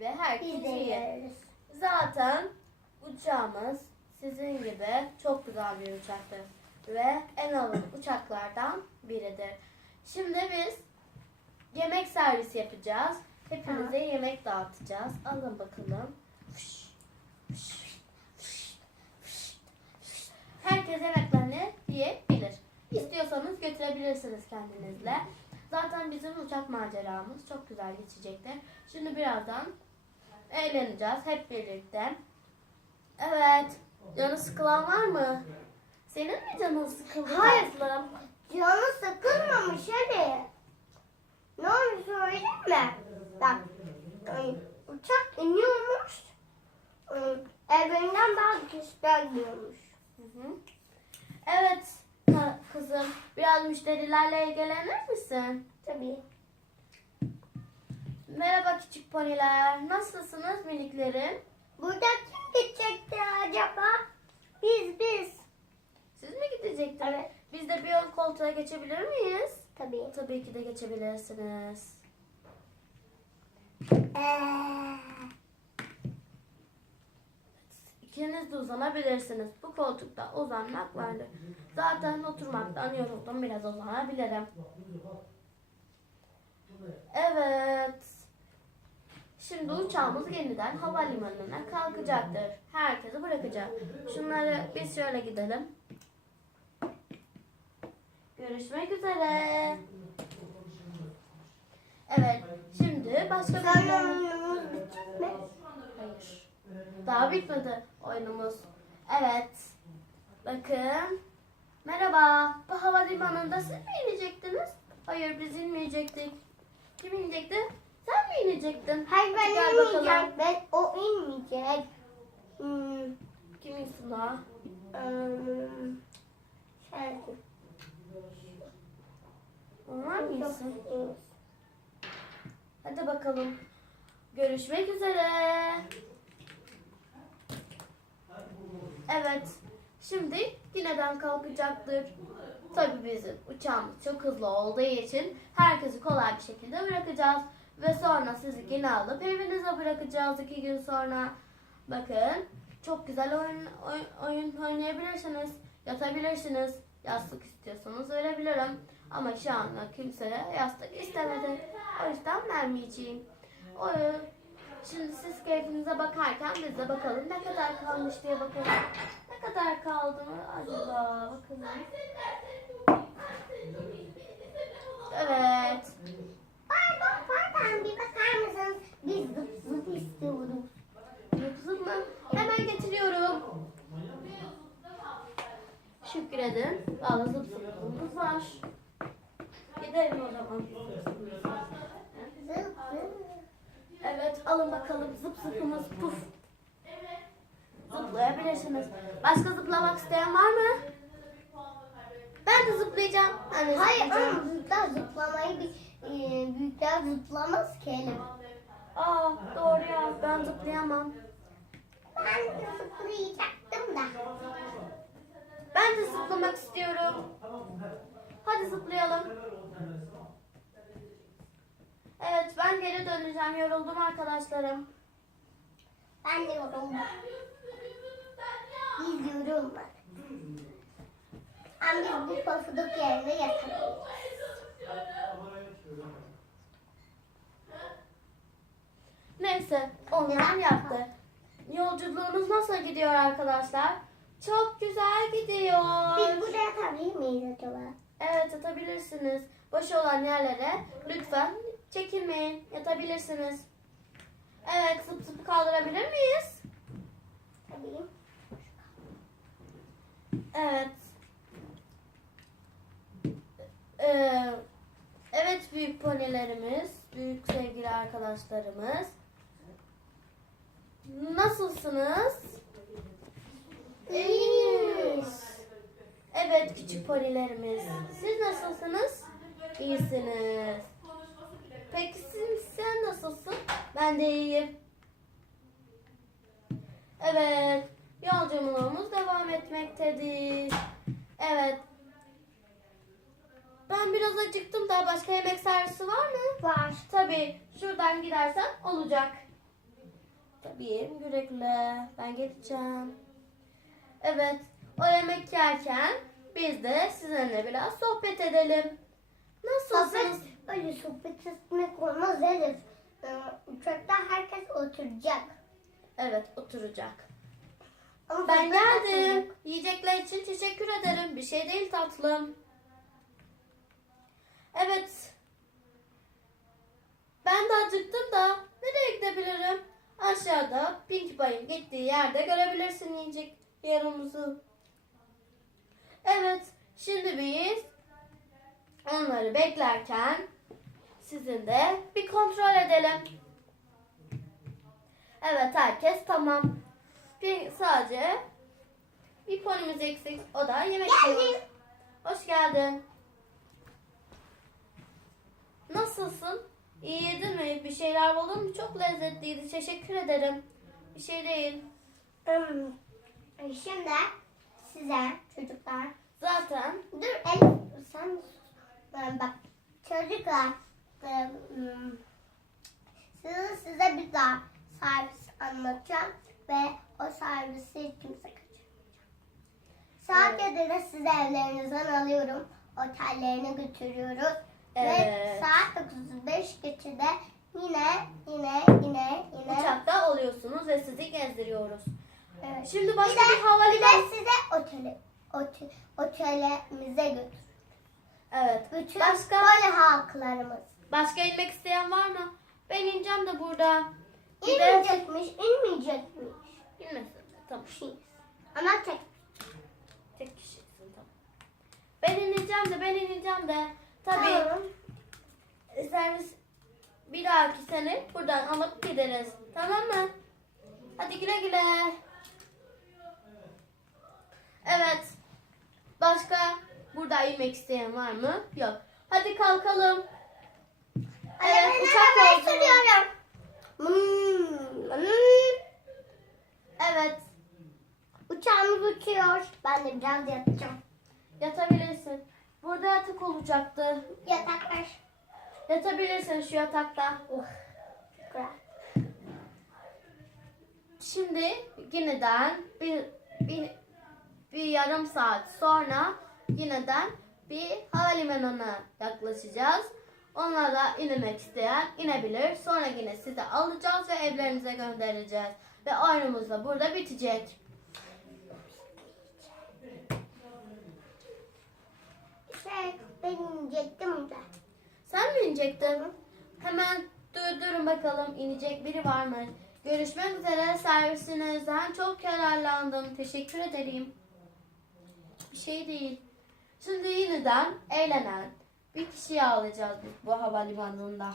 ve herkes Biz de iyi. yeriz. Zaten uçağımız sizin gibi çok güzel bir uçaktır ve en havalı uçaklardan biridir. Şimdi biz yemek servisi yapacağız. Hepinize yemek dağıtacağız. Alın bakalım. Herkes yemeklerini yiyebilir. İstiyorsanız götürebilirsiniz kendinizle. Zaten bizim uçak maceramız çok güzel geçecektir. Şimdi birazdan eğleneceğiz hep birlikte. Evet. Canı sıkılan var mı? Senin mi canın sıkıldı? Hayır. tatlım? Canı sıkılmamış hadi. Ne oldu söyleyeyim mi? Bak uçak iniyormuş. Evvelinden daha kişiler gidiyormuş. Hı. Evet kızım. Biraz müşterilerle ilgilenir misin? Tabii. Merhaba küçük poniler. Nasılsınız miniklerim? Burada kim gidecekti acaba? Biz. Siz mi gidecektiniz? Evet. Biz de bir ön koltuğa geçebilir miyiz? Tabii. Tabii ki de geçebilirsiniz. İkiniz de uzanabilirsiniz. Bu koltukta uzanmak vardır. Zaten oturmaktan yoruldum. Biraz uzanabilirim. Evet. Şimdi uçağımız yeniden havalimanına kalkacaktır. Herkesi bırakacak. Şunları biz şöyle gidelim. Görüşmek üzere. Evet. Şimdi başka bir Oyunumuz bitti mi? Hayır. Daha bitmedi oyunumuz. Evet. Bakın. Merhaba. Bu havalimanında siz mi inecektiniz? Hayır, biz inmeyecektik. Kim inecekti? Sen mi inecektin? Hayır ben Gel inmeyeceğim. Ben o inmeyecek. Kim insin daha? Şarkı. Onlar mı insin? Hadi bakalım. Görüşmek üzere. Evet. Şimdi yineden kalkacaktır. Tabii bizim uçağımız çok hızlı olduğu için herkesi kolay bir şekilde bırakacağız. Ve sonra sizi yine alıp evinize bırakacağız 2 gün sonra. Bakın çok güzel oyun oynayabilirsiniz. Yatabilirsiniz. Yastık istiyorsanız verebilirim. Ama şu anda kimse yastık istemedi. O yüzden vermeyeceğim. Şimdi siz keyfinize bakarken biz de bakalım ne kadar kalmış diye bakalım. Ne kadar kaldı mı acaba? Bakalım. Evet. Pardon bir bakar mısınız? Biz zıp istiyoruz. Zıp mı? Hemen getiriyorum. Şükredin. Valla zıp zıpımız var. Gidelim o zaman. Evet alın bakalım zıp zıpımız puf. Zıplayabilirsiniz. Başka zıplamak isteyen var mı? Ben de zıplayacağım. Hayır ama büyükler zıplamayı büyükler zıplamaz ki Elif. Aa doğru ya ben zıplayamam. Ben de zıplayacaktım da. Ben de zıplamak istiyorum. Hadi zıplayalım. Evet ben geri döneceğim. Yoruldum arkadaşlarım. Ben de yoruldum. Biz yorulmadık. Ama biz bu pofuduk yerine yatalım. Neyse onlar yaptı. Yolculuğunuz nasıl gidiyor arkadaşlar? Çok güzel gidiyor. Biz burada yatabilir miyiz acaba? Evet yatabilirsiniz. Boş olan yerlere lütfen çekinmeyin. Yatabilirsiniz. Evet zıp zıp kaldırabilir miyiz? Tabii. Evet. Evet büyük ponilerimiz, büyük sevgili arkadaşlarımız. Nasılsınız? İyiyiz. Evet küçük ponilerimiz. Siz nasılsınız? İyisiniz. Peki sen nasılsın? Ben de iyiyim. Evet. Yolculuğumuz devam etmektedir. Evet. Ben biraz acıktım da başka yemek servisi var mı? Var. Tabii. Şuradan gidersen olacak. Tabii güle güle. Ben geleceğim. Evet. O yemek yerken biz de sizinle biraz sohbet edelim. Nasılsınız? Öyle sohbet etmek olmaz Elif. Uçakta herkes oturacak. Evet, oturacak. Ama Ben sohbet geldim. etmek- Yiyecekler için teşekkür ederim. Bir şey değil tatlım. Evet. Ben de acıktım da nereye gidebilirim? Aşağıda Pinkie Pie'in gittiği yerde görebilirsin yiyecek yerimizi. Evet. Şimdi biz onları beklerken sizin de bir kontrol edelim. Evet, herkes tamam. Sadece bir ponimiz eksik. O da yemek yiyor. Geldim. Hoş geldin. Nasılsın? İyi yedin mi? Bir şeyler olur mu? Çok lezzetliydi. Teşekkür ederim. Bir şey değil. Şimdi size çocuklar. Zaten Dur Elif sen sus. Bak çocuklar. Size bir daha servis anlatacağım. Ve o servisi hiç kimse kaçırmayacak. Sadece de sizi evlerinizden alıyorum. Otellerine götürüyoruz. Ve Evet. saat 9:05 geçide yine uçakta oluyorsunuz ve sizi gezdiriyoruz. Evet. Şimdi başka Bir de bir havalimanı. size otelimize götür. Evet. Bütün Başka böyle halklarımız. başka inmek isteyen var mı? Ben ineceğim de burada. İnmeyecekmiş. İnmesin. Tamam. Ama Tek kişisin, tamam. Ben ineceğim de. Tabii. Tamam. Servis bir dahaki sene buradan alıp gideriz. Tamam mı? Hadi güle güle. Evet. Başka burada inmek isteyen var mı? Yok. Hadi kalkalım. Evet, uçak yolculuğu. Evet. Uçağımız uçuyor. Ben de biraz yatacağım. Yatabilirsin. Burada yatak olacaktı. Yataklar. Yatabilirsin şu yatakta. Çok rahat. Şimdi yeniden bir yarım saat sonra yeniden bir havalimanına yaklaşacağız. Onlara inmek isteyen inebilir. Sonra yine sizi alacağız ve evlerinize göndereceğiz. Ve oyunumuz da burada bitecek. Ben inecektim de. Sen mi inecektin? Hemen durdurun bakalım, inecek biri var mı? Görüşmek üzere, servisinizden çok yararlandım. Teşekkür ederim. Bir şey değil. Şimdi yeniden eğlenen bir kişiyi alacağız biz bu havalimanında.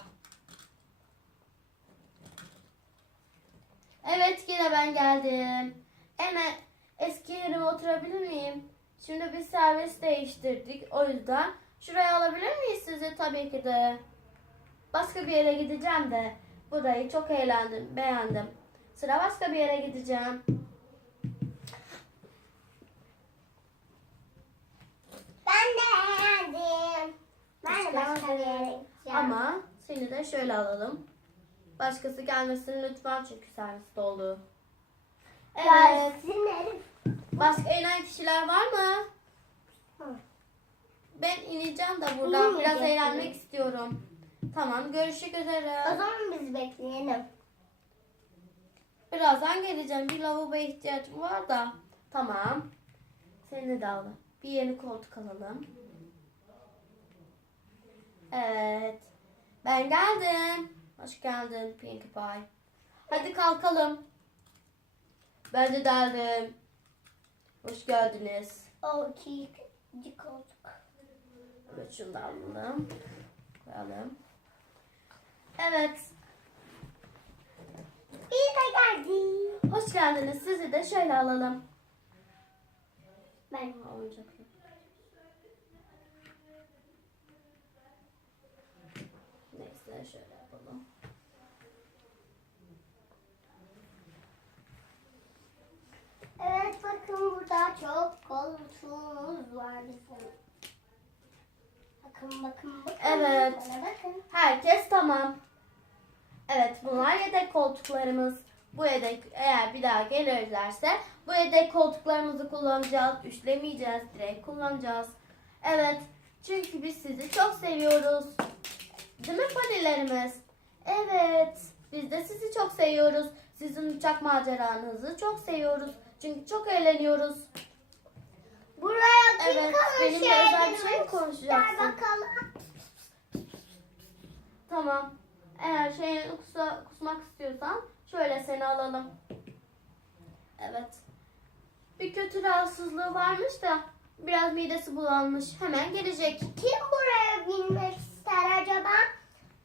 Evet, yine ben geldim. Eski yerime oturabilir miyim? Şimdi biz servis değiştirdik. O yüzden şuraya alabilir miyiz sizi? Tabii ki de. Başka bir yere gideceğim de. Burayı çok eğlendim, beğendim. Sıra başka bir yere gideceğim. Ben de beğendim. Ben de başka bir yere gideceğim. Ama seni de şöyle alalım. Başkası gelmesin lütfen çünkü servis doldu. Evet. Gelsin Elif. Başka inen kişiler var mı? Hı. Ben ineceğim de buradan. Biraz İnmeyeceksin. eğlenmek istiyorum. Tamam, görüşmek O üzere. zaman biz bekleyelim. Birazdan geleceğim. Bir lavaboya ihtiyacım var da. Tamam. Seni de alalım. Bir yeni koltuk alalım. Evet. Ben geldim. Hoş geldin Pinkie Pie. Hadi kalkalım. Ben de geldim. Hoş geldiniz. O ikinci koltuk. Evet, şunu da alalım. Koyalım. Evet. Biz de geldik. Hoş geldiniz. Sizi de şöyle alalım. Ben Olacak. Neyse şöyle yapalım. Evet bakın burada çok koltuğumuz var bizim. Bakın. Evet. Bana bakın. Herkes tamam. Evet, bunlar yedek koltuklarımız. Bu yedek eğer bir daha gelirlerse bu yedek koltuklarımızı kullanacağız. Üçlemeyeceğiz. Direkt kullanacağız. Evet. Çünkü biz sizi çok seviyoruz. Değil mi ponilerimiz? Evet. Biz de sizi çok seviyoruz. Sizin uçak maceranızı çok seviyoruz. Çünkü çok eğleniyoruz. Buraya kim Evet. konuşuyor? Benimle özel bir şey mi konuşacaksın? Gel bakalım. Tamam. Eğer kusmak istiyorsan şöyle seni alalım. Evet. Bir kötü rahatsızlığı varmış da biraz midesi bulanmış. Hemen gelecek. Kim buraya binmek ister acaba?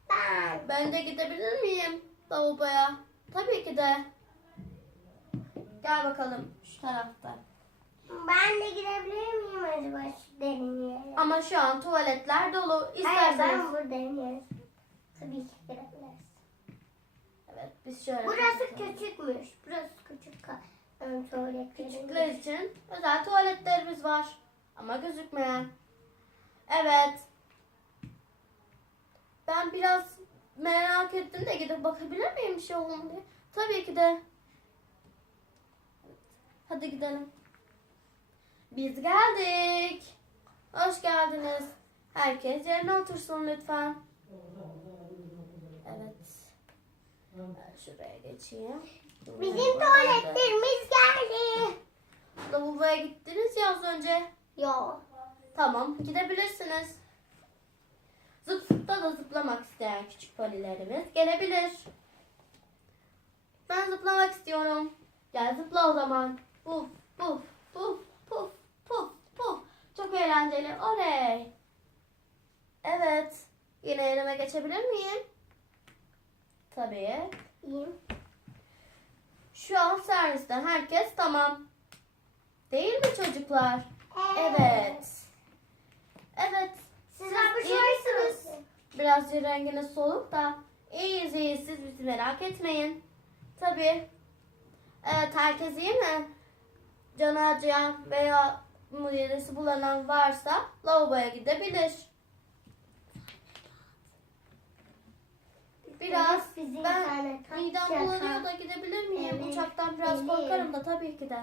Ben. Ben de gidebilir miyim lavaboya? Tabii ki de. Gel bakalım şu tarafta. Ben de gidebilir miyim acaba şu derin yere? Ama şu an tuvaletler dolu. Hayır, İsterseniz. ben buradayım yeriz. Tabii ki girebiliriz. Evet, biz şöyle. Burası küçükmüş. Burası küçük tuvaletlerimiz. Küçükler için özel tuvaletlerimiz var. Ama gözükmeyen. Evet. Ben biraz merak ettim de gidip bakabilir miyim bir şey olur mu diye. Tabii ki de. Hadi gidelim. Biz geldik. Hoş geldiniz. Herkes yerine otursun lütfen. Evet. Ben şuraya geçeyim. Bizim tuvaletlerimiz geldi. Lavaboya gittiniz ya az önce. Yok. Tamam, gidebilirsiniz. Zıp zıpta da zıplamak isteyen küçük ponilerimiz gelebilir. Ben zıplamak istiyorum. Gel zıpla o zaman. Puf puf puf puf puf puf. Çok eğlenceli. Oley. Evet. Yine yerime geçebilir miyim? Tabii. İyiyim. Şu an servisten herkes tamam. Değil mi çocuklar? Evet. Evet. Sizler bu İyi şansınız. misiniz? Biraz renginiz soluk da. İyiyiz. Siz bizi merak etmeyin. Tabii. Evet, herkes iyi mi? Canı acıyan veya midesi bulanan varsa lavaboya gidebilir. Biraz Bizim ben internet midem şaka. bulanıyor da gidebilir miyim? Evet, Uçaktan biraz Elif. korkarım da tabii ki de.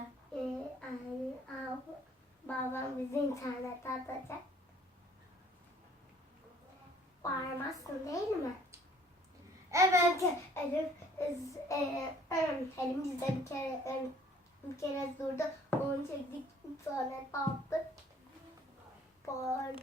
Babam bizi internete atacak. Bağırmazsın değil mi? Evet. Elif elimizde bir kere durdu. Onu çektik, internete attık. Bağırdı.